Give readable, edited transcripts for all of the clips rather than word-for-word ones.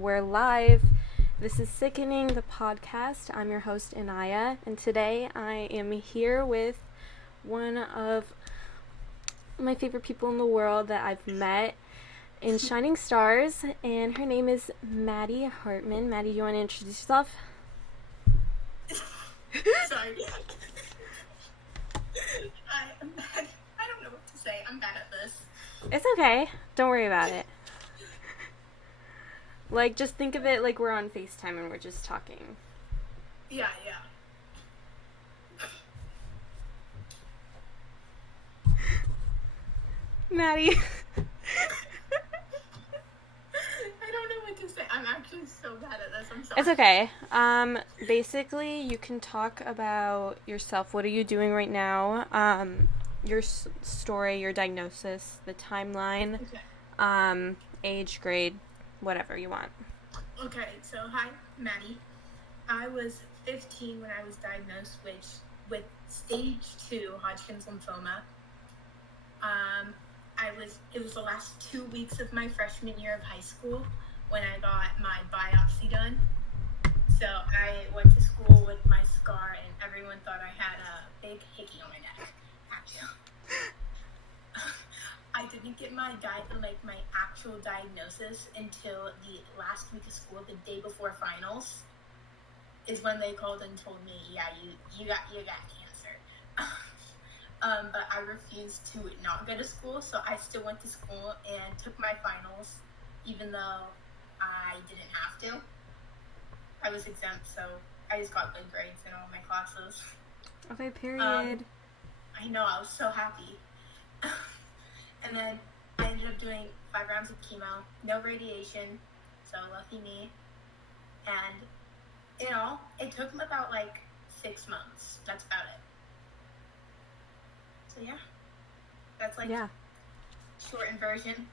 We're live. This is Sickening, the podcast. I'm your host, Inaaya, and today I am here with one of my favorite people in the world that I've met in Shining Stars, and her name is Maddie Hartman. Maddie, you want to introduce yourself? Sorry. I'm bad. I don't know what to say. I'm bad at this. It's okay. Don't worry about it. Like, just think of it like we're on FaceTime and we're just talking. Yeah. Maddie. I don't know what to say. I'm actually so bad at this. I'm sorry. It's okay. Basically, you can talk about yourself. What are you doing right now? Your story, your diagnosis, the timeline, Okay. Age, grade, whatever you want. Okay, so hi, Maddie. I was 15 when I was diagnosed with stage 2 Hodgkin's lymphoma. It was the last 2 weeks of my freshman year of high school when I got my biopsy done. So I went to school with my scar, and everyone thought I had a big hickey on my neck. Actually, I didn't get my actual diagnosis until the last week of school, the day before finals, is when they called and told me, yeah, you got cancer. But I refused to not go to school, so I still went to school and took my finals, even though I didn't have to. I was exempt, so I just got good grades in all my classes. Okay, period. I know, I was so happy. And then I ended up doing 5 rounds of chemo, no radiation, so lucky me. And, it took them about 6 months. That's about it. So yeah, that's shortened version.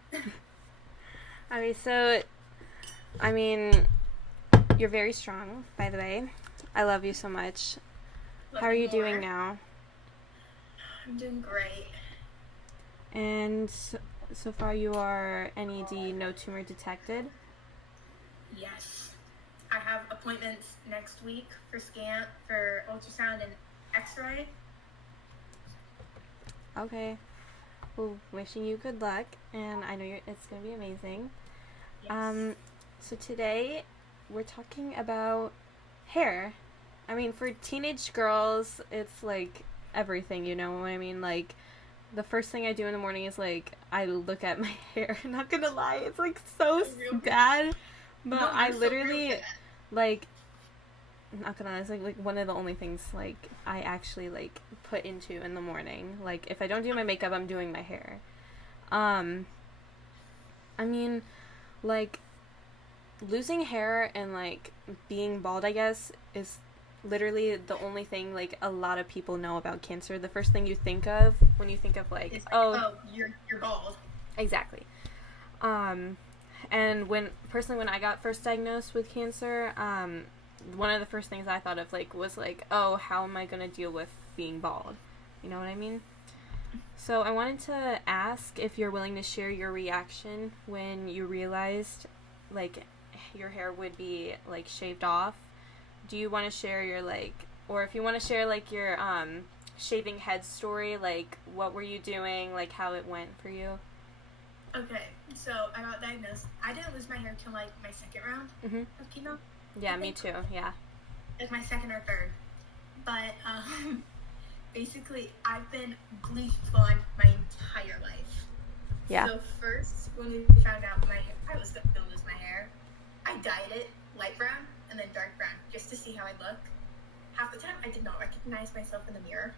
Okay, so, you're very strong, by the way. I love you so much. How are you doing now? I'm doing great. And so far you are NED, no tumor detected? Yes. I have appointments next week for ultrasound and x-ray. Okay. Well, wishing you good luck, and I know it's going to be amazing. Yes. So today we're talking about hair. For teenage girls, it's everything, you know what I mean? The first thing I do in the morning is I look at my hair. Not gonna lie, it's so bad. But No, I you're literally so real not gonna lie, it's one of the only things I actually put into in the morning. If I don't do my makeup, I'm doing my hair. Losing hair and being bald, I guess, is literally the only thing a lot of people know about cancer. The first thing you think of when you think of you're bald. Exactly. And when I got first diagnosed with cancer, one of the first things I thought of was oh, how am I gonna deal with being bald? You know what I mean? So I wanted to ask if you're willing to share your reaction when you realized your hair would be shaved off. Do you want to share your or if you want to share your shaving head story, what were you doing, how it went for you? Okay, so I got diagnosed. I didn't lose my hair till my second round of chemo. Yeah, me too. Yeah. My second or third. But basically, I've been bleach blonde my entire life. Yeah. So first, when we found out I was gonna lose my hair, I dyed it light brown and then dark brown just to see how I'd look. Half the time, I did not recognize myself in the mirror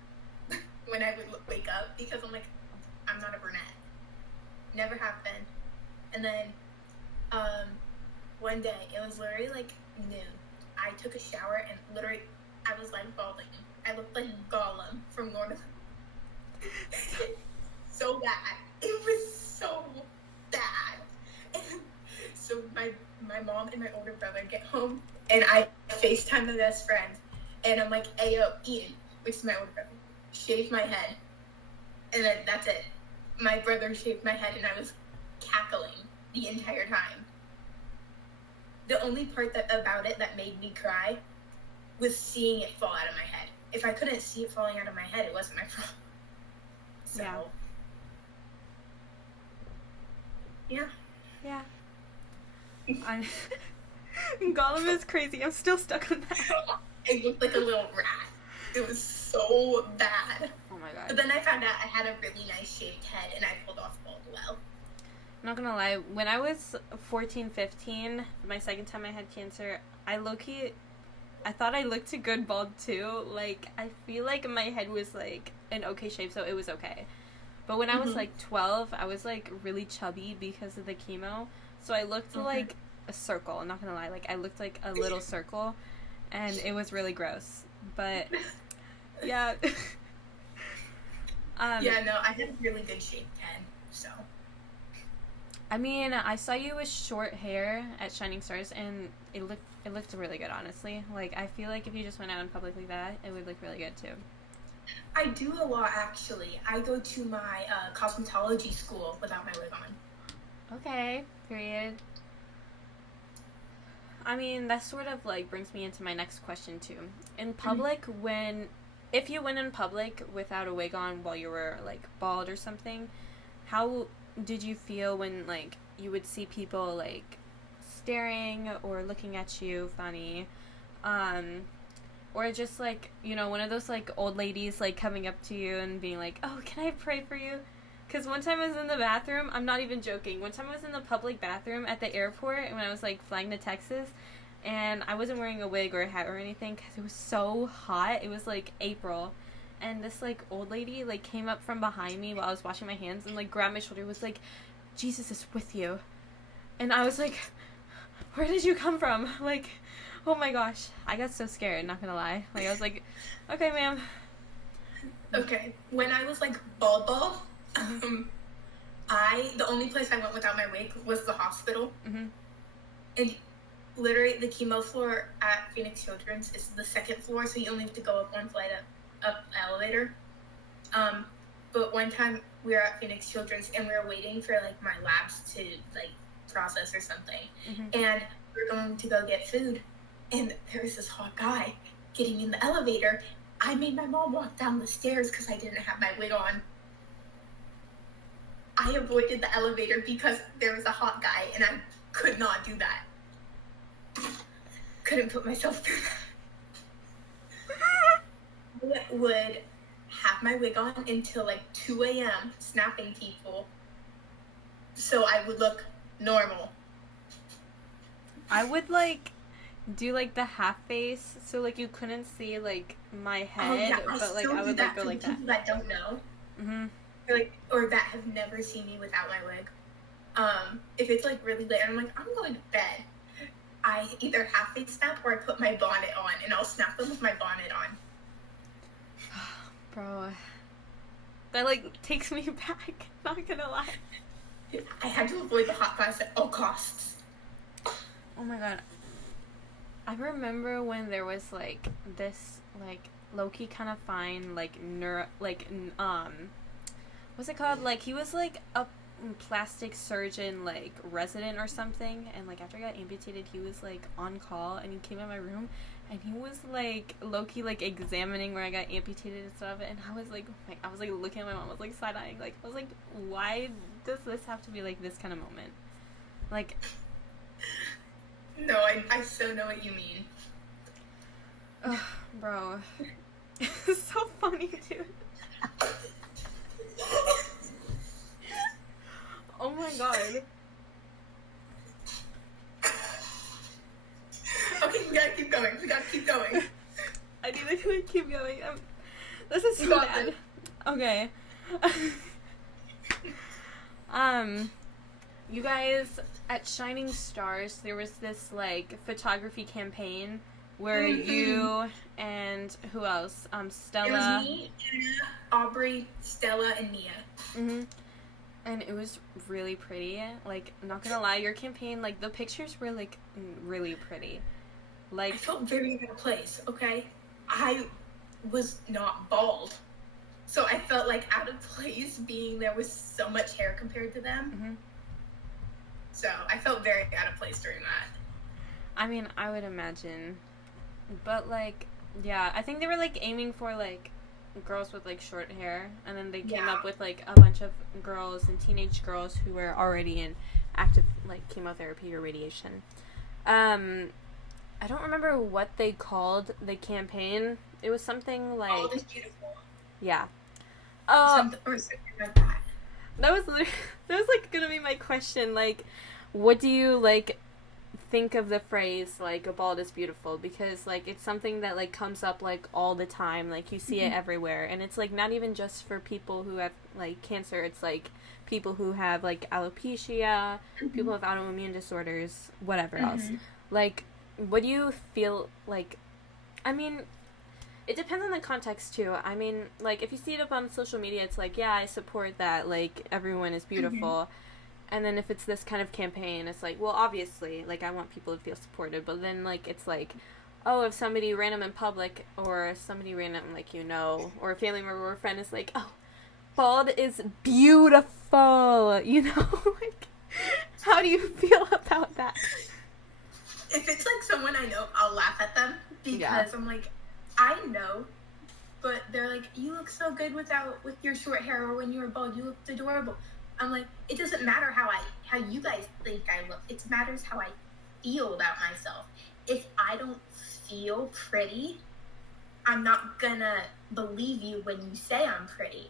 when I would wake up because I'm not a brunette. Never have been. And then one day, it was literally noon. I took a shower and literally I was balding. I looked like Gollum from Lord of the So bad. It was so bad. And so my mom and my older brother get home and I FaceTime my best friend and I'm like, hey yo, Ian, which is my older brother, shave my head. And then that's it. My brother shaved my head and I was cackling the entire time. the only part about it that made me cry was seeing it fall out of my head. If I couldn't see it falling out of my head, it wasn't my problem. So, yeah. Gollum is crazy. I'm still stuck on that. It looked like a little rat. It was so bad. Oh my god. But then I found out I had a really nice shaped head, and I pulled off bald well. I'm not gonna lie, when I was 14, 15, my second time I had cancer, I thought I looked good bald too. Like, I feel like my head was, like, in okay shape, so it was okay. But when I was, like, 12, I was, like, really chubby because of the chemo. So I looked like a circle, I'm not gonna lie. Like, I looked like a little circle, and it was really gross. But, yeah. Yeah, no, I had a really good shaped head, so. I mean, I saw you with short hair at Shining Stars, and it looked really good, honestly. Like, I feel like if you just went out in public like that, it would look really good, too. I do a lot, actually. I go to my cosmetology school without my wig on. Okay, period. I mean, that sort of, like, brings me into my next question, too. In public, if you went in public without a wig on while you were, like, bald or something, how did you feel when, like, you would see people, like, staring or looking at you funny, or just, like, you know, one of those, like, old ladies, like, coming up to you and being like, oh, can I pray for you? Because one time I was in the bathroom, I'm not even joking, one time I was in the public bathroom at the airport when I was, like, flying to Texas, and I wasn't wearing a wig or a hat or anything because it was so hot. It was, like, April. And this, like, old lady, like, came up from behind me while I was washing my hands and, like, grabbed my shoulder and was like, Jesus is with you. And I was like, where did you come from? Like, oh my gosh. I got so scared, not gonna lie. Like, I was like, okay, ma'am. Okay. When I was, like, bald, the only place I went without my wig was the hospital. And literally, the chemo floor at Phoenix Children's is the second floor, so you only have to go up one flight up the elevator. But one time we were at Phoenix Children's and we were waiting for, like, my labs to, like, process or something. And we were going to go get food, and there was this hot guy getting in the elevator. I made my mom walk down the stairs because I didn't have my wig on. I avoided the elevator because there was a hot guy, and I could not do that. Couldn't put myself through that. I would have my wig on until, like, 2 a.m. snapping people so I would look normal. I would, like, do, like, the half face so, like, you couldn't see, like, my head, but, like, I would, like, go like that. People that don't know. Or that have never seen me without my wig. If it's, like, really late and I'm like, I'm going to bed, I either half face snap or I put my bonnet on, and I'll snap them with my bonnet on. Bro, that, like, takes me back, not gonna lie. I had to avoid the hot guys at all costs. Oh my god. I remember when there was, like, this, like, low-key kind of fine, like, what's it called? Like, he was, like, a plastic surgeon, like, resident or something, and, like, after I got amputated, he was, like, on call, and he came in my room, and he was, like, low-key, like, examining where I got amputated and stuff, and I was, like, looking at my mom, I was, like, side-eyeing, like, I was, like, why does this have to be, like, this kind of moment? Like... No, I so know what you mean. Ugh, bro. It's so funny, dude. Oh my god. Okay, we gotta keep going. I need to keep going. This is so bad. Okay. You guys, at Shining Stars, there was this, like, photography campaign where you and who else? Stella. It was me, Anna, Aubrey, Stella, and Mia. And it was really pretty. Like, I'm not gonna lie, your campaign, like, the pictures were, like, really pretty. Like, I felt very out of place, okay? I was not bald. So I felt, like, out of place being there was so much hair compared to them. So I felt very out of place during that. I mean, I would imagine. But, like, yeah, I think they were, like, aiming for, like, girls with, like, short hair. And then they came up with, like, a bunch of girls and teenage girls who were already in active, like, chemotherapy or radiation. I don't remember what they called the campaign. It was something like... All is beautiful. Yeah. Something like that. That was like gonna be my question. Like, what do you like think of the phrase like "a bald is beautiful"? Because like it's something that like comes up like all the time. Like you see it everywhere, and it's like not even just for people who have like cancer. It's like people who have like alopecia, people who have autoimmune disorders, whatever else. Like, what do you feel like? I mean, it depends on the context, too. I mean, like, if you see it up on social media, it's like, yeah, I support that, like, everyone is beautiful. And then if it's this kind of campaign, it's like, well, obviously, like, I want people to feel supported. But then, like, it's like, oh, if somebody random in public, or somebody random, like, you know, or a family member or a friend is like, oh, bald is beautiful, you know? Like, how do you feel about that? If it's, like, someone I know, I'll laugh at them. Because I'm like... I know, but they're like, you look so good with your short hair, or when you were bald, you looked adorable. I'm like, it doesn't matter how you guys think I look. It matters how I feel about myself. If I don't feel pretty, I'm not gonna believe you when you say I'm pretty.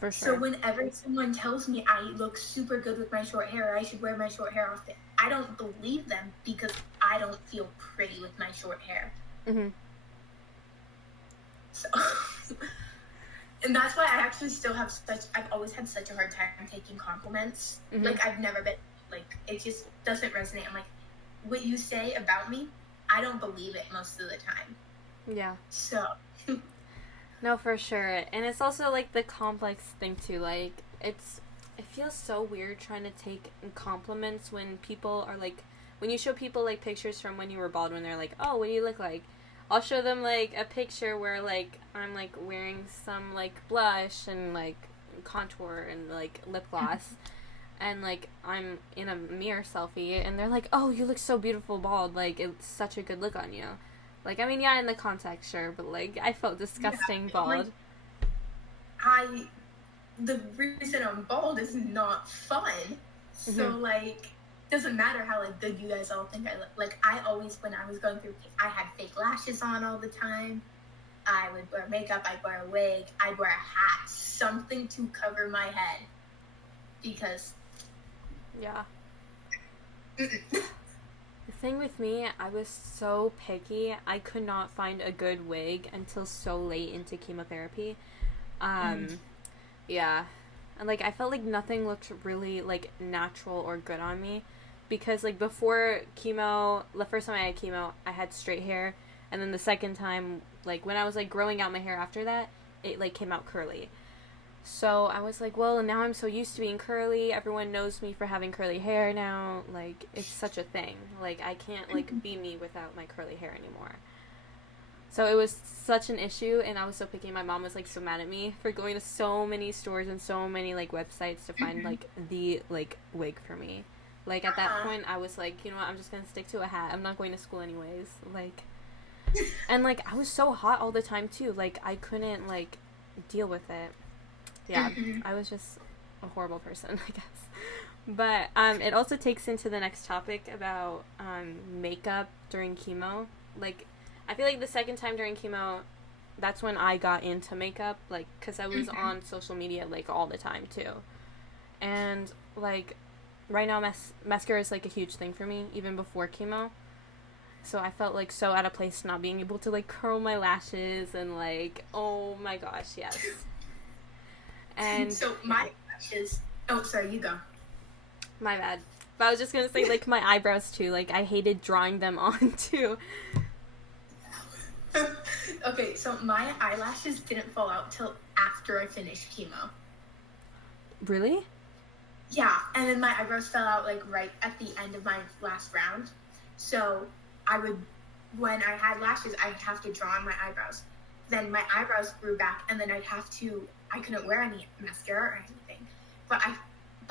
For sure. So whenever someone tells me I look super good with my short hair, or I should wear my short hair often, I don't believe them because I don't feel pretty with my short hair. So, and that's why I actually still have I've always had such a hard time taking compliments. Like, I've never been, like, it just doesn't resonate. I'm like, what you say about me, I don't believe it most of the time. Yeah. So. No, for sure. And it's also, like, the complex thing, too. Like, it feels so weird trying to take compliments when people are, like, when you show people, like, pictures from when you were bald, when they're like, oh, what do you look like? I'll show them, like, a picture where, like, I'm, like, wearing some, like, blush and, like, contour and, like, lip gloss. And, like, I'm in a mirror selfie. And they're like, oh, you look so beautiful bald. Like, it's such a good look on you. Like, I mean, yeah, in the context, sure. But, like, I felt disgusting bald. Like, the reason I'm bald is not fun. So, like... doesn't matter how like good you guys all think I look. Like, I always, when I was going through, I had fake lashes on all the time. I would wear makeup. I'd wear a wig. I'd wear a hat, something to cover my head, because. Yeah. The thing with me, I was so picky. I could not find a good wig until so late into chemotherapy. Yeah. And, like, I felt like nothing looked really, like, natural or good on me. Because, like, before chemo, the first time I had chemo, I had straight hair. And then the second time, like, when I was, like, growing out my hair after that, it, like, came out curly. So I was like, well, now I'm so used to being curly. Everyone knows me for having curly hair now. Like, it's such a thing. Like, I can't, like, be me without my curly hair anymore. So it was such an issue, and I was so picky. My mom was, like, so mad at me for going to so many stores and so many, like, websites to find, like, the, like, wig for me. Like, at that point, I was like, you know what, I'm just gonna stick to a hat. I'm not going to school anyways. Like, and, like, I was so hot all the time, too. Like, I couldn't, like, deal with it. Yeah, I was just a horrible person, I guess. But, it also takes into the next topic about, makeup during chemo. Like, I feel like the second time during chemo, that's when I got into makeup, like, because I was on social media, like, all the time, too. And, like, right now, mascara is, like, a huge thing for me, even before chemo. So I felt, like, so out of place not being able to, like, curl my lashes and, like, oh my gosh, yes. And so my lashes... Oh, sorry, you go. My bad. But I was just gonna say, like, my eyebrows, too. Like, I hated drawing them on, too. Okay, so my eyelashes didn't fall out till after I finished chemo. Really? Yeah, and then my eyebrows fell out, like, right at the end of my last round. So I would, when I had lashes, I'd have to draw on my eyebrows. Then my eyebrows grew back, and then I couldn't wear any mascara or anything. But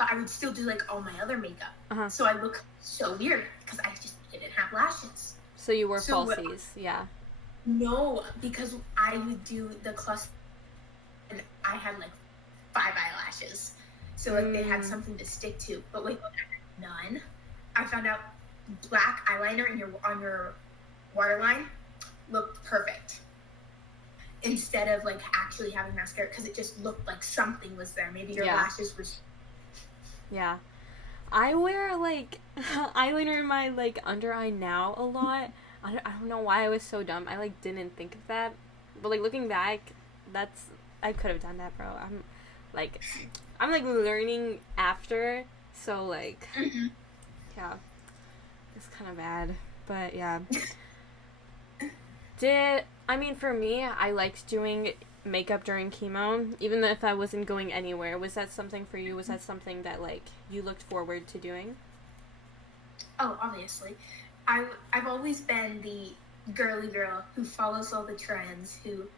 I would still do, like, all my other makeup. So I look so weird because I just didn't have lashes. So you wore falsies, yeah. No, because I would do the cluster, and I had like 5 eyelashes, so like they had something to stick to. But like none. I found out black eyeliner on your waterline looked perfect instead of like actually having mascara, because it just looked like something was there. Maybe your lashes were. Yeah, I wear like eyeliner in my like under eye now a lot. I don't know why I was so dumb. I like didn't think of that, but like looking back, I could have done that, bro. I'm like learning after, so like yeah, it's kind of bad, but yeah. For me, I liked doing makeup during chemo, even if I wasn't going anywhere. Was that something for you? Was that something that like you looked forward to doing? Oh, obviously. I've always been the girly girl who follows all the trends, who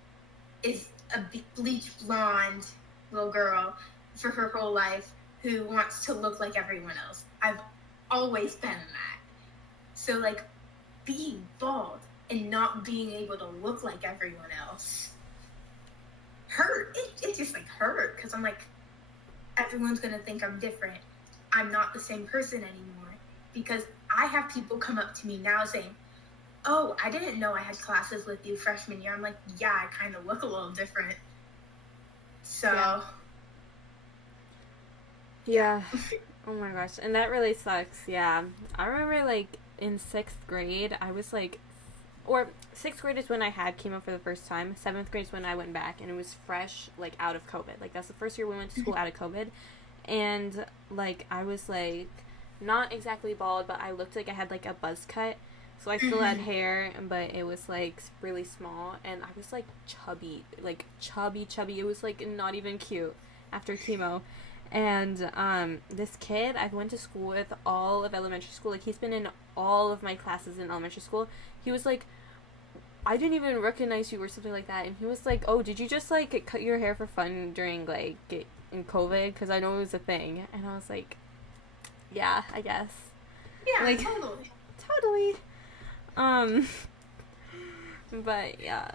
is a bleach blonde little girl for her whole life, who wants to look like everyone else. I've always been that. So, like, being bald and not being able to look like everyone else hurt. It just, like, hurt, because I'm like, everyone's going to think I'm different. I'm not the same person anymore, because I have people come up to me now saying, oh, I didn't know I had classes with you freshman year. I'm like, yeah, I kind of look a little different. So. Yeah. Oh my gosh. And that really sucks. Yeah. I remember like in 6th grade, I was like, or 6th grade is when I had chemo for the first time. 7th grade is when I went back, and it was fresh, like out of COVID. Like that's the first year we went to school out of COVID. And like, I was like, not exactly bald, but I looked like I had like a buzz cut. So I still had hair, but it was like really small, and I was like chubby. It was like not even cute after chemo. And this kid I went to school with all of elementary school, like he's been in all of my classes in elementary school. He was like, I didn't even recognize you or something like that. And he was like, oh, did you just like cut your hair for fun during like in COVID? Because I know it was a thing. And I was like, yeah, I guess. Yeah, like, totally. But yeah.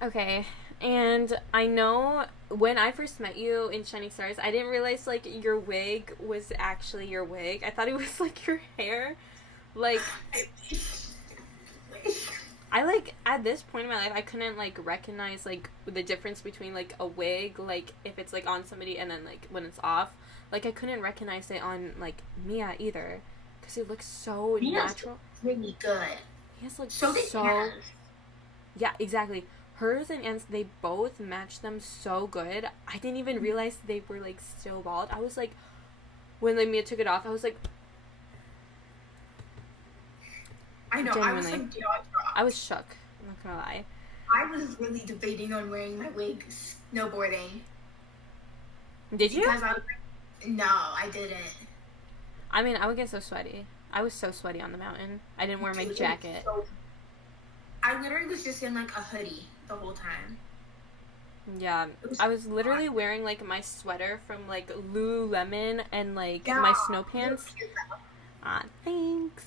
Okay. And I know when I first met you in Shining Stars, I didn't realize like your wig was actually your wig. I thought it was like your hair. Like, I like at this point in my life, I couldn't like recognize like the difference between like a wig, like if it's like on somebody and then like when it's off. Like I couldn't recognize it on like Mia either, because it looks so natural. Really good. His looks so. Yeah, exactly. Hers and Anne's, they both matched them so good. I didn't even realize they were like still bald. I was like, when like Mia took it off, I was like, I know. Genuinely. I was like jaw dropped. I was shook. I'm not gonna lie. I was really debating on wearing my wig snowboarding. Did you? Because I was like, no, I didn't. I mean, I would get so sweaty. I was so sweaty on the mountain. I didn't wear my jacket. I literally was just in like a hoodie the whole time. Yeah, I was literally wearing like my sweater from like Lululemon and like my snow pants. Thanks.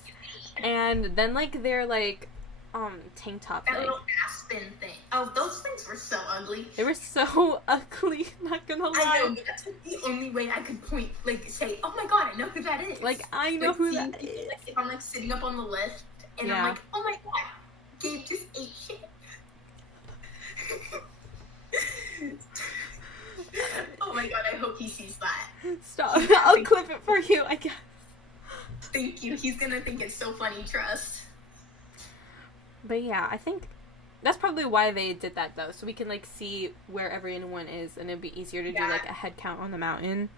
And then like they're like tank top that thing. Little Aspen thing. Oh, those things were so ugly. They were so ugly, not gonna lie. I know, but that's like the only way I could point, like say, oh my god, I know who that is. Like I know who that is. Like, if I'm like sitting up on the lift and I'm like, oh my god, Gabe just ate shit. Oh my god, I hope he sees that. Stop. I'll clip it for you, I guess. Thank you. He's gonna think it's so funny, trust. But yeah, I think that's probably why they did that though, so we can like see where everyone is, and it'd be easier to do like a head count on the mountain.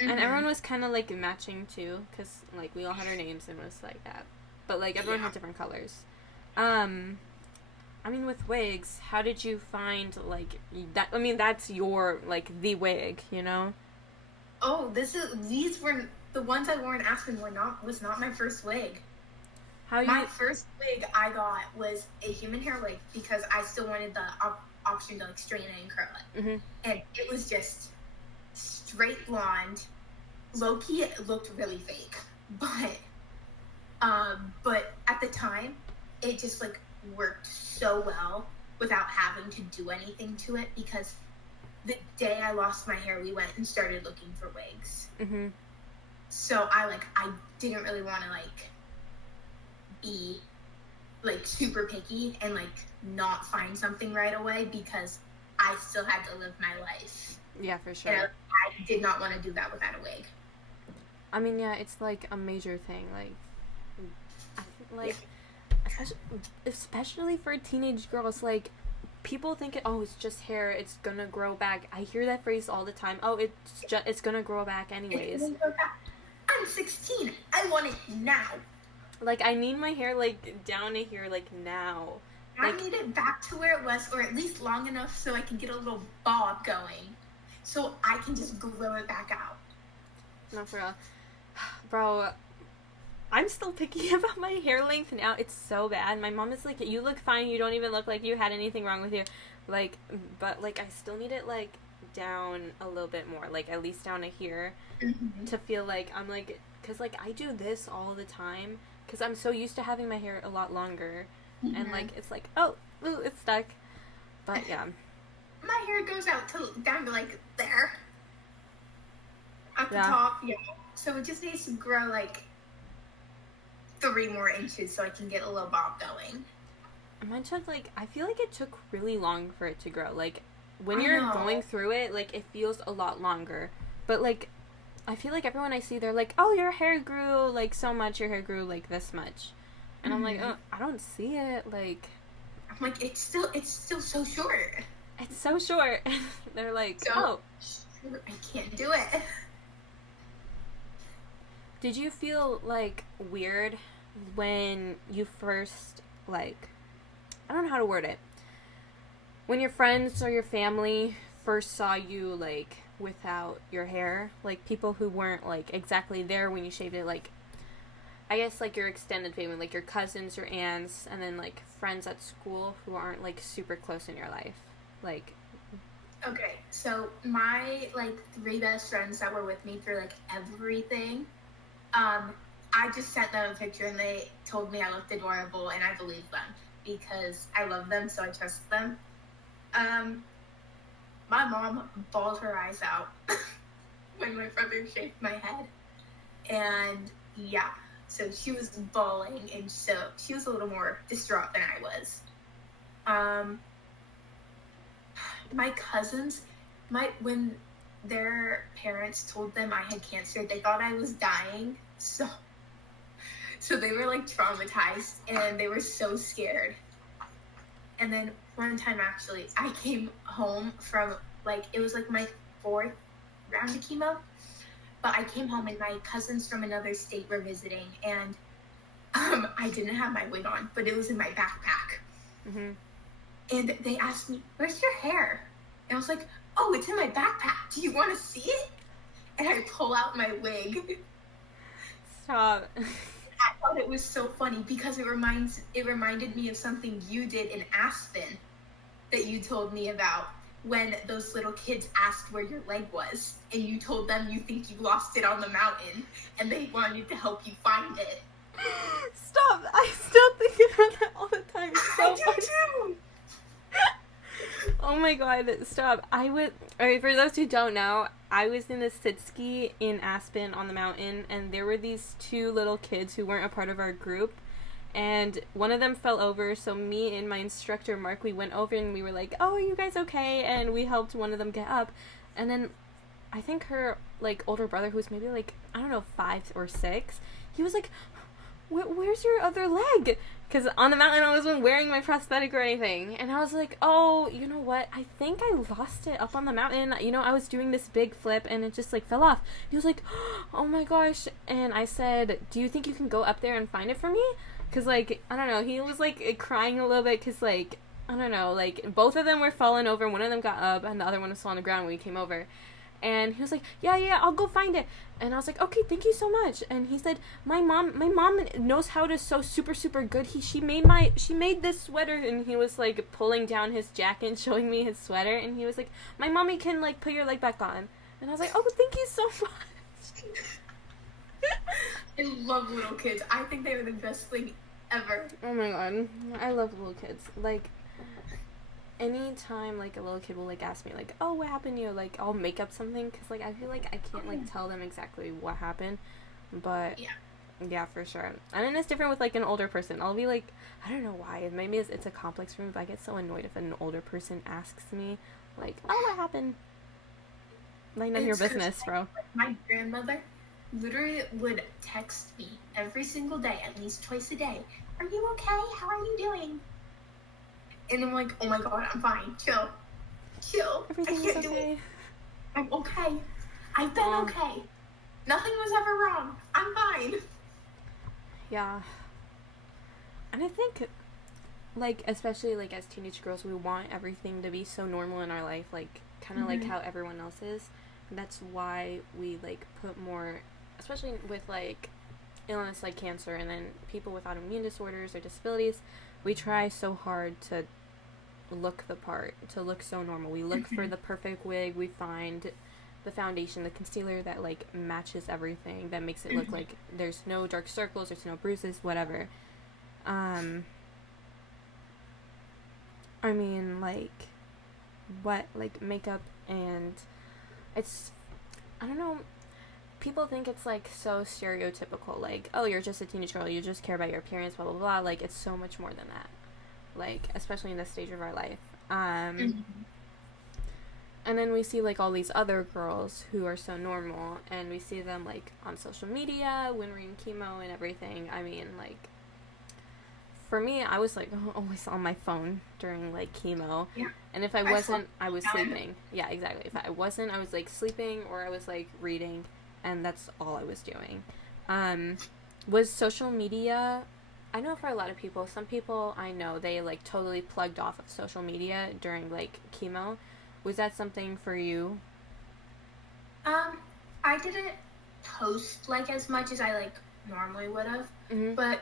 And everyone was kind of like matching too, because like we all had our names and it was like that, but like everyone had different colors. I mean, with wigs, how did you find like that? I mean, that's your like the wig, you know? Oh, these were the ones I wore in Aspen was not my first wig. My first wig I got was a human hair wig, because I still wanted the option to like straighten it and curl it. Mm-hmm. And it was just straight blonde. Low-key, it looked really fake. But But at the time, it just like worked so well without having to do anything to it, because the day I lost my hair, we went and started looking for wigs. Mm-hmm. So I didn't really want to like be like super picky and like not find something right away, because I still had to live my life. Yeah, for sure. And I did not want to do that without a wig. I mean, yeah, it's like a major thing. Like, I think, like, especially for teenage girls, like, people think it's just hair, it's gonna grow back. I hear that phrase all the time. Oh, it's gonna grow back anyways. I'm 16. I want it now. Like, I need my hair, like, down to here, like, now. I need it back to where it was, or at least long enough so I can get a little bob going, so I can just grow it back out. No, for real. Bro, I'm still picky about my hair length now. It's so bad. My mom is like, you look fine. You don't even look like you had anything wrong with you. Like, but, like, I still need it, like, down a little bit more. Like, at least down to here. Mm-hmm. To feel like I'm, like, because, like, I do this all the time. Because I'm so used to having my hair a lot longer. Mm-hmm. And, like, it's like, ooh, it's stuck. But, yeah. My hair goes out down to, like, there. At the top, yeah. So it just needs to grow, like, 3 more inches so I can get a little bob going. Mine took, like, I feel like it took really long for it to grow. Like, when you're going through it, like, it feels a lot longer. But, like, I feel like everyone I see, they're like, oh, your hair grew, like, so much. Your hair grew, like, this much. And I'm like, oh, I don't see it. Like, I'm like, it's still so short. It's so short. They're like, oh. I can't do it. Did you feel, like, weird when you first, like, I don't know how to word it. When your friends or your family first saw you, like, without your hair, like, people who weren't, like, exactly there when you shaved it, like, I guess, like, your extended family, like, your cousins or aunts, and then, like, friends at school who aren't, like, super close in your life, like. Okay, so my, like, 3 best friends that were with me through, like, everything, I just sent them a picture and they told me I looked adorable, and I believed them because I love them, so I trust them. My mom bawled her eyes out when my brother shaved my head, and yeah, so she was bawling, and so she was a little more distraught than I was. My cousins, when their parents told them I had cancer, they thought I was dying, so they were, like, traumatized, and they were so scared. And then one time, actually, I came home from, like, it was, like, my 4th round of chemo, but I came home, and my cousins from another state were visiting, and I didn't have my wig on, but it was in my backpack. Mm-hmm. And they asked me, where's your hair? And I was like, oh, it's in my backpack. Do you want to see it? And I pull out my wig. Stop. I thought it was so funny because it reminded me of something you did in Aspen that you told me about, when those little kids asked where your leg was, and you told them you think you lost it on the mountain, and they wanted to help you find it. Stop. I still think about that all the time. It's so I do funny. too. Oh my god, stop. Alright, for those who don't know, I was in a sit ski in Aspen on the mountain, and there were these 2 little kids who weren't a part of our group, and one of them fell over, so me and my instructor, Mark, we went over and we were like, oh, are you guys okay? And we helped one of them get up, and then I think her, like, older brother, who was maybe, like, I don't know, 5 or 6, he was like, where's your other leg? Because on the mountain I wasn't wearing my prosthetic or anything. And I was like, oh, you know what? I think I lost it up on the mountain. You know, I was doing this big flip and it just, like, fell off. He was like, oh my gosh. And I said, do you think you can go up there and find it for me? Because, like, I don't know. He was, like, crying a little bit because, like, I don't know. Like, both of them were falling over. One of them got up and the other one was still on the ground when we came over. And he was like, yeah, I'll go find it. And I was like, okay, thank you so much. And he said, my mom knows how to sew super, super good. She made this sweater. And he was, like, pulling down his jacket and showing me his sweater. And he was like, my mommy can, like, put your leg back on. And I was like, oh, thank you so much. I love little kids. I think they are the best thing ever. Oh my god, I love little kids. Like, anytime like a little kid will like ask me like, oh, what happened to you, like I'll make up something because like I feel like I can't like tell them exactly what happened, but yeah, for sure. And then it's different with like an older person. I'll be like, I don't know why, maybe it's a complex for me, but I get so annoyed if an older person asks me like, oh, what happened, like none of your business, bro. My grandmother literally would text me every single day, at least twice a day, are you okay, how are you doing? And I'm like, oh my god, I'm fine. Chill. Everything is okay. I'm okay. I've been okay. Nothing was ever wrong. I'm fine. Yeah. And I think, like, especially, like, as teenage girls, we want everything to be so normal in our life, like, kind of like how everyone else is. And that's why we, like, put more, especially with, like, illness like cancer and then people with autoimmune disorders or disabilities, we try so hard to look the part, to look so normal. We look for the perfect wig. We find the foundation, the concealer that like matches everything, that makes it look like there's no dark circles, there's no bruises, whatever. I mean, like, what, like, makeup, and it's, I don't know, people think it's like so stereotypical, like, oh, you're just a teenage girl, you just care about your appearance, blah blah blah. Like, it's so much more than that, like, especially in this stage of our life. And then we see like all these other girls who are so normal, and we see them like on social media when we're in chemo and everything. I mean, like, for me, I was like always on my phone during like chemo, and if I wasn't, I was sleeping. Yeah, exactly. If I wasn't, I was like sleeping, or I was like reading, and that's all I was doing. Was social media, I know for a lot of people, some people I know, they like totally plugged off of social media during like chemo. Was that something for you? I didn't post like as much as I like normally would have, but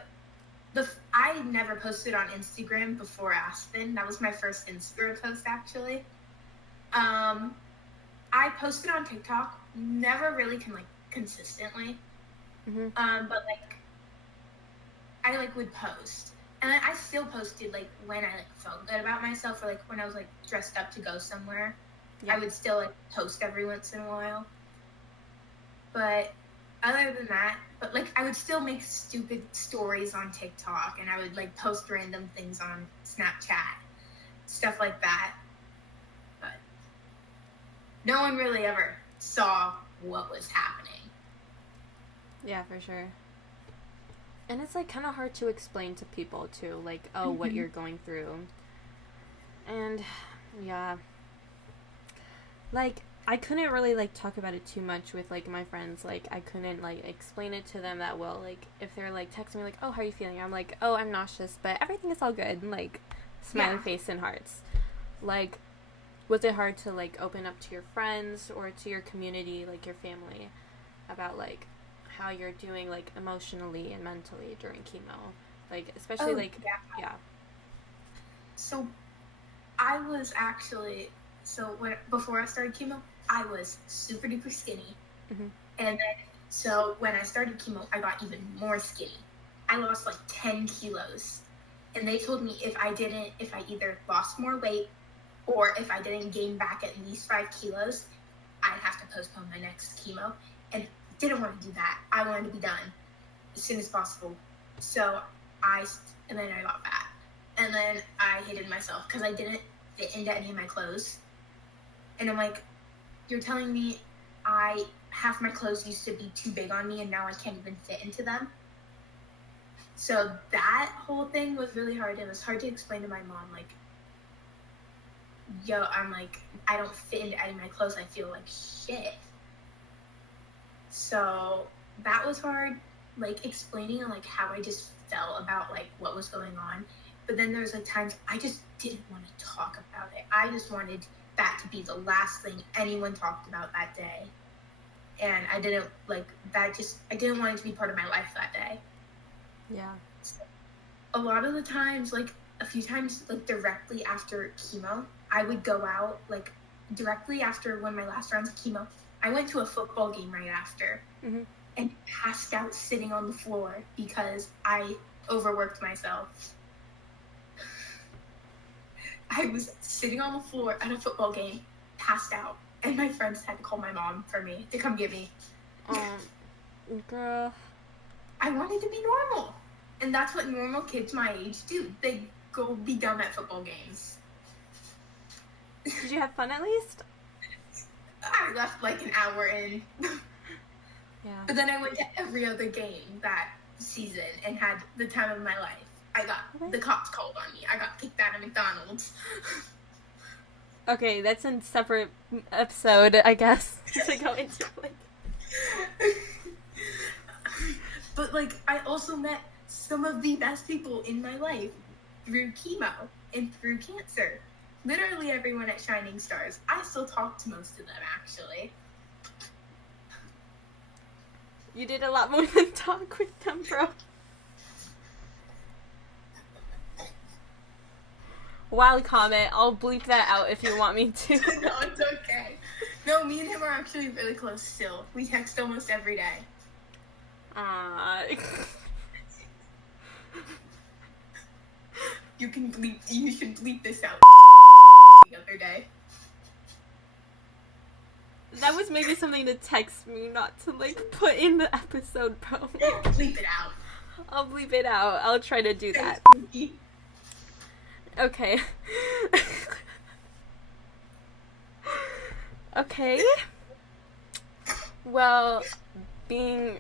I never posted on Instagram before Aspen. That was my first Instagram post, actually. I posted on TikTok, never really consistently. But like I like would post, and I still posted like when I like felt good about myself, or like when I was like dressed up to go somewhere. I would still like post every once in a while. But other than that, but like I would still make stupid stories on TikTok, and I would like post random things on Snapchat, stuff like that. But no one really ever saw what was happening. Yeah, for sure. And it's like kind of hard to explain to people too, like, oh, what you're going through. And yeah, like, I couldn't really like talk about it too much with like my friends. Like, I couldn't like explain it to them that well. Like, if they're like texting me like, oh, how are you feeling? I'm like, oh, I'm nauseous, but everything is all good. And, like, smiley face and hearts. Like, was it hard to like open up to your friends or to your community, like your family, about like how you're doing like emotionally and mentally during chemo, like especially So I was actually, before I started chemo, I was super duper skinny, and then so when I started chemo, I got even more skinny. I lost like 10 kilos, and they told me if I either lost more weight or if I didn't gain back at least 5 kilos, I'd have to postpone my next chemo. And didn't want to do that. I wanted to be done as soon as possible. So and then I got fat. And then I hated myself because I didn't fit into any of my clothes. And I'm like, you're telling me half my clothes used to be too big on me and now I can't even fit into them? So that whole thing was really hard. It was hard to explain to my mom, like, yo, I'm like, I don't fit into any of my clothes. I feel like shit. So that was hard, like explaining like how I just felt about like what was going on. But then there's like times I just didn't want to talk about it. I just wanted that to be the last thing anyone talked about that day. And I didn't I didn't want it to be part of my life that day. Yeah. So a lot of the times, like a few times, like directly after chemo, I would go out, like directly after one of my last rounds of chemo. I went to a football game right after. and passed out sitting on the floor because I overworked myself. I was sitting on the floor at a football game, passed out, and my friends had to call my mom for me to come get me. Girl. I wanted to be normal. And that's what normal kids my age do. They go be dumb at football games. Did you have fun at least? I left like an hour in. Yeah. But then I went to every other game that season and had the time of my life. I got the cops called on me. I got kicked out of McDonald's. Okay, that's a separate episode, I guess, to go into. But, like, I also met some of the best people in my life through chemo and through cancer. Literally everyone at Shining Stars. I still talk to most of them, actually. You did a lot more than talk with them, bro. Wild comment. I'll bleep that out if you want me to. No, it's okay. No, me and him are actually really close still. We text almost every day. You should bleep this out the other day. That was maybe something to text me, not to, like, put in the episode, bro. Bleep it out. I'll bleep it out. I'll try to do that. Okay. Okay. Well, being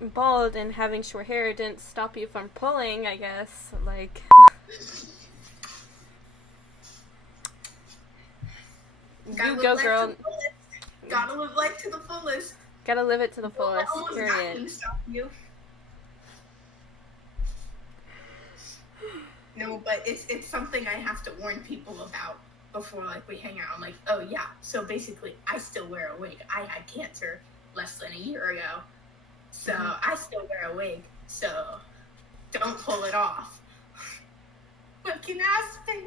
bald and having short hair didn't stop you from pulling, I guess. Like... You go, girl. Gotta live life to the fullest. Gotta live it to the fullest, period. Stop you. No, but it's something I have to warn people about before, like, we hang out. I'm like, oh yeah, so basically I still wear a wig. I had cancer less than a year ago, so I still wear a wig, so don't pull it off. Fucking Aspen.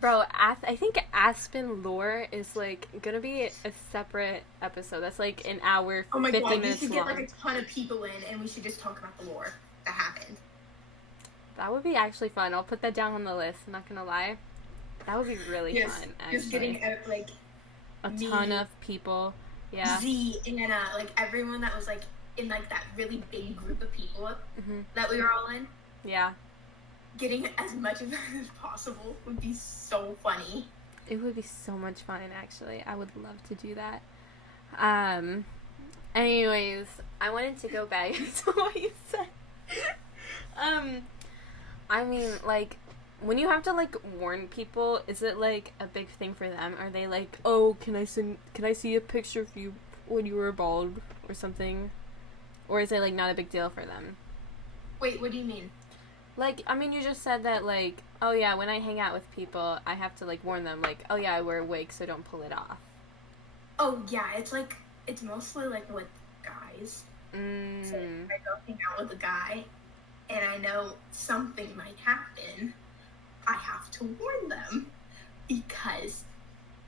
Bro, I think Aspen lore is, like, gonna be a separate episode. That's, like, an hour, 50 minutes long. Oh my god, we should get, like, a ton of people in, and we should just talk about the lore that happened. That would be actually fun. I'll put that down on the list, I'm not gonna lie. That would be really fun, actually. Just getting, like... a ton of people, yeah. Z, and, like, everyone that was, like, in, like, that really big group of people that we were all in. Yeah. Getting as much of that as possible would be so funny. It would be so much fun, actually. I would love to do that. Anyways, I wanted to go back to what you said. I mean, like, when you have to, like, warn people, is it, like, a big thing for them? Are they like, oh, can I see a picture of you when you were bald or something? Or is it, like, not a big deal for them? Wait, what do you mean? Like, I mean, you just said that, like, oh yeah, when I hang out with people, I have to, like, warn them, like, oh yeah, I wear a wig, so don't pull it off. Oh, yeah, it's mostly, like, with guys. So, if I go hang out with a guy, and I know something might happen, I have to warn them, because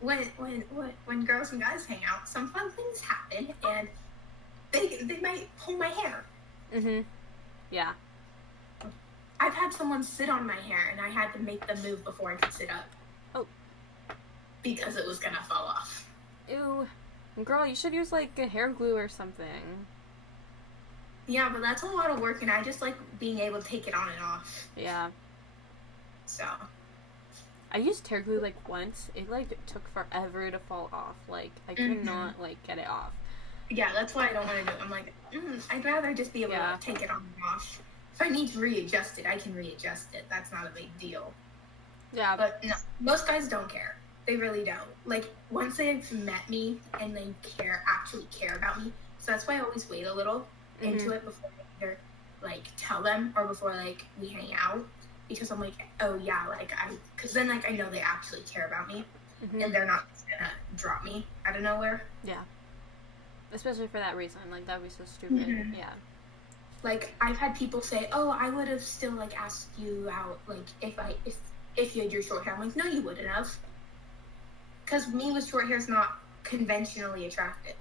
when girls and guys hang out, some fun things happen, and they might pull my hair. Yeah. I've had someone sit on my hair, and I had to make them move before I could sit up. Oh. Because it was gonna fall off. Ew. Girl, you should use, like, a hair glue or something. Yeah, but that's a lot of work, and I just like being able to take it on and off. Yeah. So. I used hair glue, like, once. It, like, took forever to fall off. Like, I could not, like, get it off. Yeah, that's why I don't want to do it. I'm like, I'd rather just be able to take it on and off. If I need to readjust it, I can readjust it. That's not a big deal. Yeah. But no, most guys don't care. They really don't. Like, once they've met me and they actually care about me, so that's why I always wait a little into it before I either, like, tell them or before, like, we hang out. Because I'm like, oh yeah, like, because then, like, I know they actually care about me. And they're not just gonna drop me out of nowhere. Yeah. Especially for that reason. Like, that would be so stupid. Yeah. Like, I've had people say, oh, I would have still, like, asked you out, like, if you had your short hair. I'm like, no, you wouldn't have. Because me with short hair is not conventionally attractive.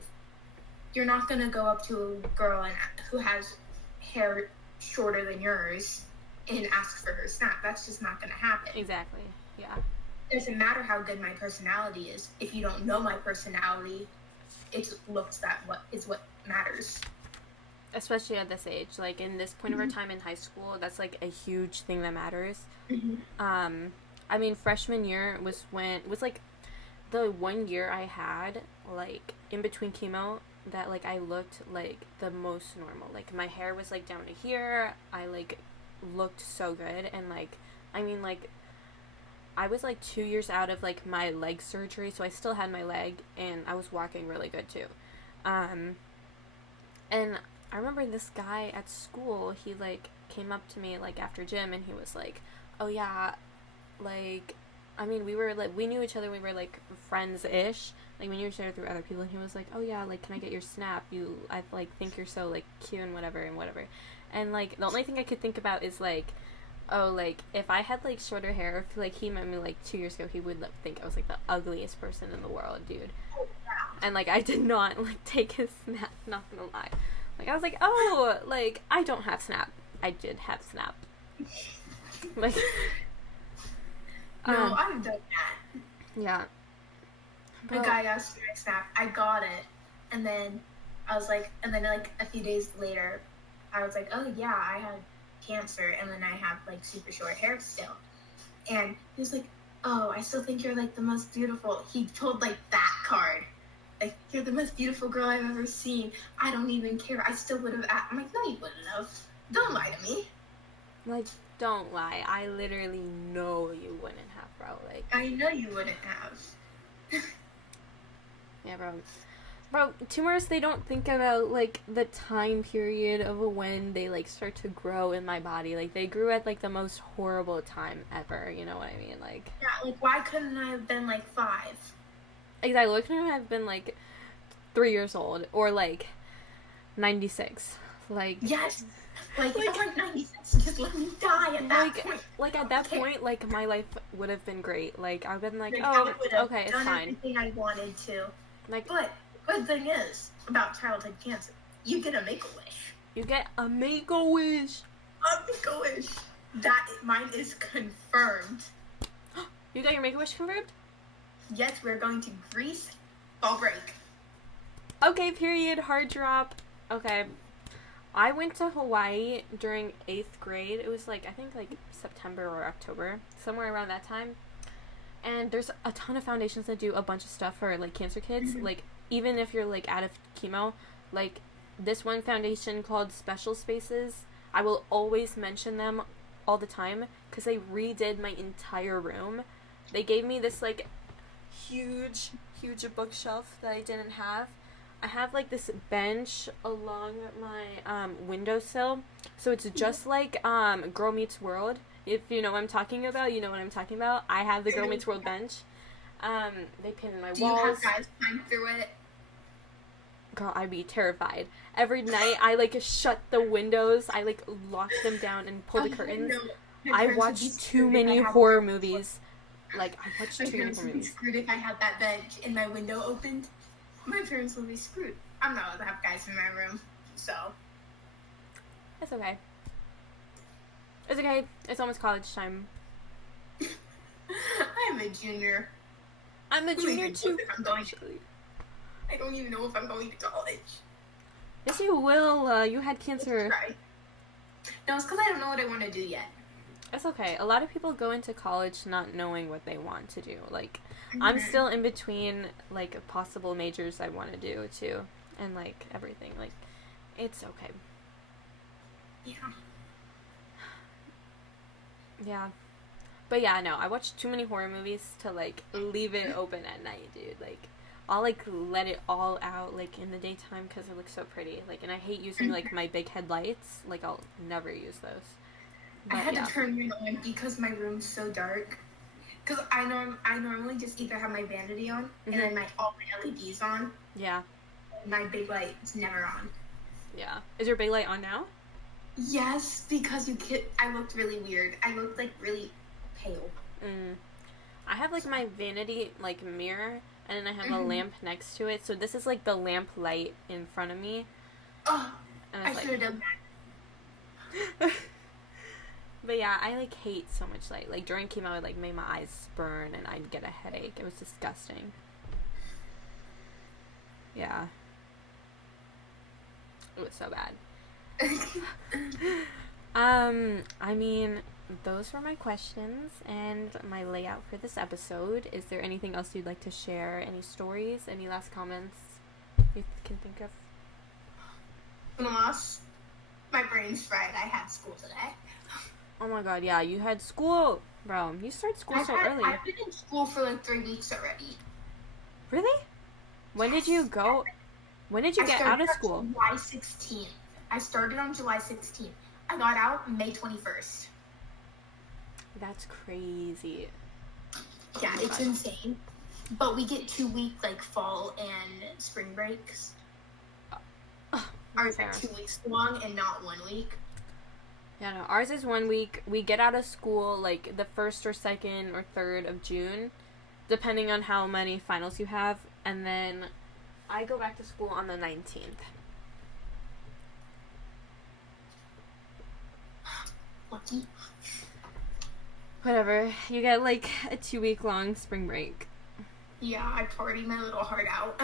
you're not gonna go up to a girl who has hair shorter than yours and ask for her snap. That's just not gonna happen. Exactly. Yeah. It doesn't matter how good my personality is. If you don't know my personality, it's looks what matters. Especially at this age, like in this point of our time in high school, that's like a huge thing that matters. I mean, freshman year was like the 1 year I had, like, in between chemo, that, like, I looked, like, the most normal. Like, my hair was, like, down to here. I, like, looked so good. And, like, I mean, like, I was, like, 2 years out of, like, my leg surgery, so I still had my leg, and I was walking really good, too. And I remember this guy at school, he, like, came up to me, like, after gym, and he was like, oh, yeah, like, I mean, we knew each other, we were, like, friends-ish, like, we knew each other through other people, and he was like, oh, yeah, like, can I get your snap? I, like, think you're so, like, cute and whatever, and, like, the only thing I could think about is, like, oh, like, if I had, like, shorter hair, if, like, he met me, like, 2 years ago, he would, like, think I was, like, the ugliest person in the world, dude, and, like, I did not, like, take his snap, not gonna lie, like, I was like, oh, like, I don't have snap, I did have snap, like, no, I've done that. Yeah. A guy asked for my snap. I got it. And then I was like, a few days later, I was like, oh yeah, I had cancer. And then I have like super short hair still. And he was like, oh, I still think you're like the most beautiful. He pulled like that card. Like, you're the most beautiful girl I've ever seen. I don't even care. I still would have asked. I'm like, no, you wouldn't have. Don't lie to me. Like, don't lie. I literally know you wouldn't have, bro. Like, I know you wouldn't have. Yeah, bro, tumors, they don't think about, like, the time period of when they, like, start to grow in my body. Like, they grew at, like, the most horrible time ever, you know what I mean? Like, yeah, like, why couldn't I have been, like, 5? Exactly, why couldn't I have been, like, 3 years old, or, like, 96? Like, yes! Like, if I'm like 96, just let me die at that point. Like, at that point, like, my life would have been great. Like, I've been like, Like, oh, I okay, it's done fine. everything I wanted to. Like, But the good thing is, about childhood cancer, you get a Make-A-Wish. you get a Make-A-Wish. A Make-A-Wish. Mine is confirmed. You got your Make-A-Wish confirmed? Yes, we're going to Greece fall break. Okay, period, hard drop. Okay. I went to Hawaii during 8th grade. It was, like, I think, like, September or October. Somewhere around that time. And there's a ton of foundations that do a bunch of stuff for, like, cancer kids. Mm-hmm. Like, even if you're, like, out of chemo. Like, this one foundation called Special Spaces. I will always mention them all the time. Because they redid my entire room. They gave me this, like, huge bookshelf that I didn't have. I have, like, this bench along my windowsill, so it's just like Girl Meets World. If you know what I'm talking about, you know what I'm talking about. I have the Girl Meets World bench. They pin in my walls. Do you have guys climb through it? Girl, I'd be terrified. Every night, I, like, shut the windows. I, like, lock them down and pull the curtains. I watch too many horror movies. Like, I watch too many horror movies. Screwed if I had that bench and my window opened. My parents will be screwed. I'm not allowed to have guys in my room, so. It's okay. It's okay. It's almost college time. I am a junior. I'm a junior too. I don't even know if I'm going to college. Yes, you will. You had cancer. Right. No, it's because I don't know what I want to do yet. It's okay. A lot of people go into college not knowing what they want to do. Like, I'm still in between, like, possible majors I want to do, too. And, like, everything. Like, it's okay. Yeah. Yeah. But, yeah, no. I watch too many horror movies to, like, leave it open at night, dude. Like, I'll, like, let it all out, like, in the daytime because it looks so pretty. Like, and I hate using, like, my big headlights. Like, I'll never use those. But, I had to turn mine on because my room's so dark. Because I normally just either have my vanity on and then all my LEDs on. Yeah. My big light is never on. Yeah. Is your big light on now? Yes, because I looked really weird. I looked, like, really pale. I have, like, my vanity, like, mirror and then I have a lamp next to it. So this is like the lamp light in front of me. Oh, And I should have done that. But yeah, I like hate so much light. Like during chemo, it would like make my eyes burn and I'd get a headache. It was disgusting. Yeah. It was so bad. I mean, those were my questions and my layout for this episode. Is there anything else you'd like to share? Any stories? Any last comments you can think of? Unless my brain's fried. I had school today. Oh my god, yeah, you had school. Bro, you start school so early. I've been in school for like 3 weeks already. Really? When did you go? When did you get out of school? July 16th. I started on July 16th. I got out May 21st. That's crazy. Yeah, it's insane. But we get 2 week like fall and spring breaks. Ours are 2 weeks long and not 1 week. Yeah, no, ours is 1 week. We get out of school like the 1st or 2nd or 3rd of June, depending on how many finals you have, and then I go back to school on the 19th. Lucky. Whatever. You get like a 2 week long spring break. Yeah, I partied my little heart out.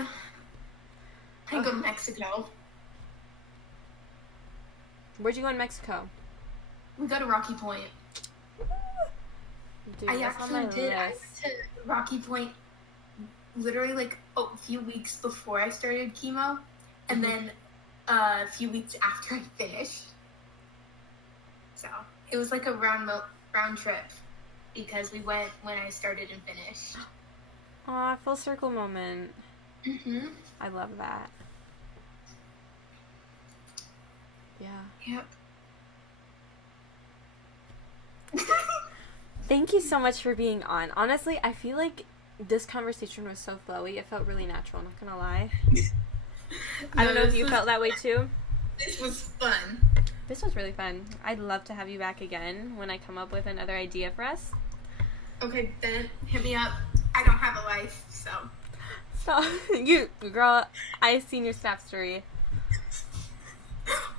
I go to Mexico. Where'd you go in Mexico? We go to Rocky Point. Dude, I actually did. I went to Rocky Point literally like a few weeks before I started chemo, and then a few weeks after I finished. So it was like a round trip because we went when I started and finished. Aw, full circle moment. Mhm. I love that. Yeah. Yep. Thank you so much for being on. Honestly, I feel like this conversation was so flowy. It felt really natural, not gonna lie. I don't know if you felt that way too. This was fun. This was really fun. I'd love to have you back again when I come up with another idea for us. Okay, then hit me up. I don't have a life, so. So, you, girl, I've seen your Snap story.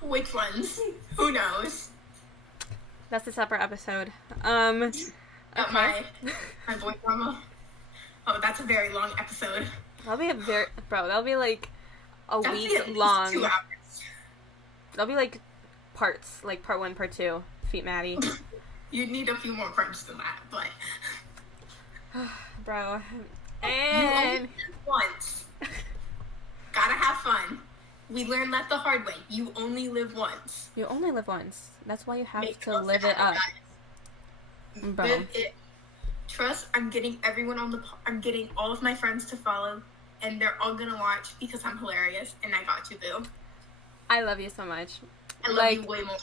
Which ones? Who knows? That's a separate episode. Okay. Okay. My boy drama. Oh, that's a very long episode. That'll be that'll be like a That'll week be at least long. 2 hours. That'll be like parts, like part 1, part 2. Feet Maddie. You'd need a few more parts than that, but. Bro. You And only live once. Gotta have fun. We learned that the hard way. You only live once. you only live once. That's why you have Make to the most live of it up. guys. Bro. Live it. Trust, I'm getting I'm getting all of my friends to follow, and they're all gonna watch because I'm hilarious, and I got you, boo. I love you so much. I love you way more.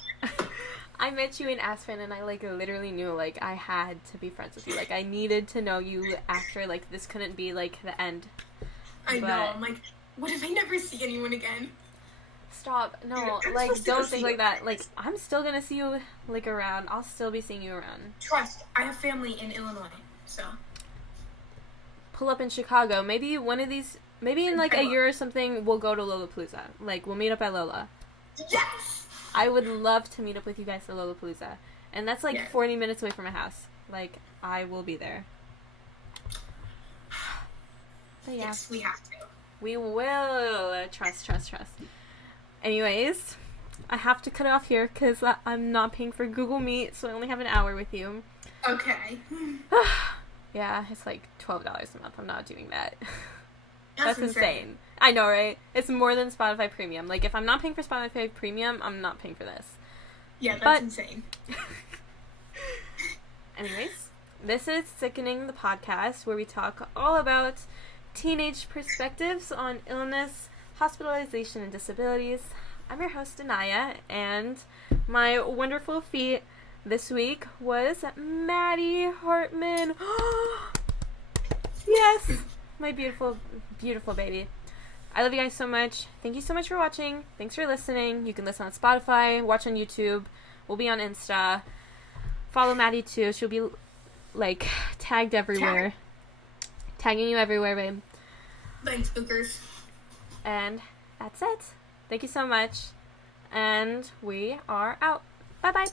I met you in Aspen and I like literally knew like I had to be friends with you. Like I needed to know you after, like this couldn't be like the end. I know. I'm like, what if I never see anyone again? Stop. No, Dude, like don't think see like you. that. Like I'm still gonna see you like around. I'll still be seeing you around. Trust, I have family in Illinois, so. Pull up in Chicago. Maybe one of these. Maybe in like a year or something, we'll go to Lollapalooza. Like we'll meet up at Lola. Yes. I would love to meet up with you guys at Lollapalooza, and that's like Yes. 40 minutes away from my house. Like I will be there. But yeah. Yes, we have to. We will. Trust. Anyways, I have to cut it off here because I'm not paying for Google Meet, so I only have an hour with you. Okay. Yeah, it's like $12 a month. I'm not doing that. That's insane. I know, right? It's more than Spotify Premium. Like, if I'm not paying for Spotify Premium, I'm not paying for this. Yeah, that's insane. Anyways, this is Sickening, the podcast, where we talk all about teenage perspectives on illness, hospitalization, and disabilities. I'm your host, Inaaya, and my wonderful feat this week was Maddie HARTMAN. Yes! My beautiful, beautiful baby. I love you guys so much. Thank you so much for watching. Thanks for listening. You can listen on Spotify, watch on YouTube. We'll be on Insta. Follow Maddie too. She'll be like tagged everywhere. Tagging you everywhere, babe. Thanks, spookers. And that's it. Thank you so much. And we are out. Bye-bye.